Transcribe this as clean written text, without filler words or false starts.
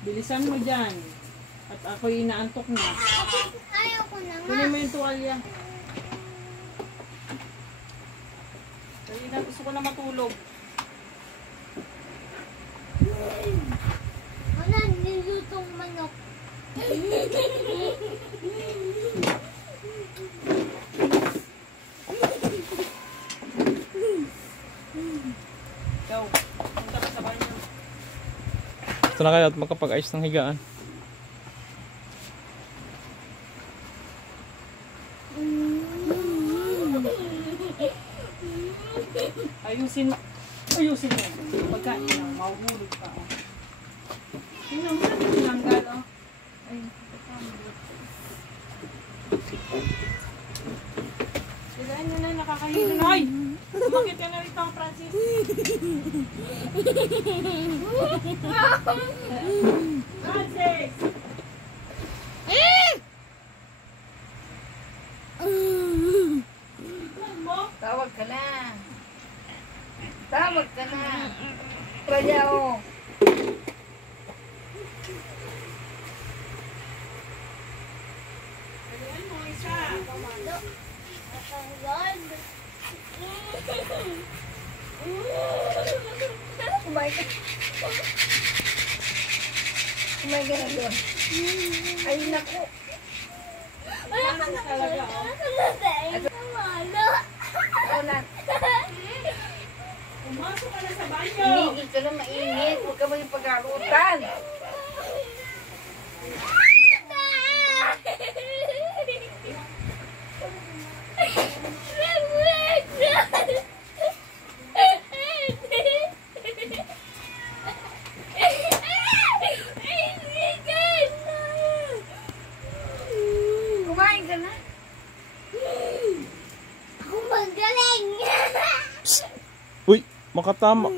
Bilisan mo dyan. At ako'y inaantok na. Ayaw ko na nga. Kunin mo yung tuwalya. Dali na, gusto ko na matulog. Wala, nilutong manok. Ikaw, punta ka sa banyo. Ito na kayo at makapag-ayos ng higaan. Ayusin mo. Pagkain lang, mahuhulog ka. Tingnan mo, saan yung tinanggal, oh? Ay, silain nyo na, nakakahilo na. Ay! Bakit ka na rito, Francis? Francis! Tawag ka na. Tawag ka na. Kaya o. Ayan mo, isa. Pamalo. Lord. Kumain ka. Kumain ka na doon. Ay, naku. Wala ka na Talaga, oh. Pamalo. Oo na. Pumasok ka na sa banyo. Hinigil ka na mainit. Huwag ka maging pag-arutan. Kumain ka na. Ako magaling. Uy, makatama.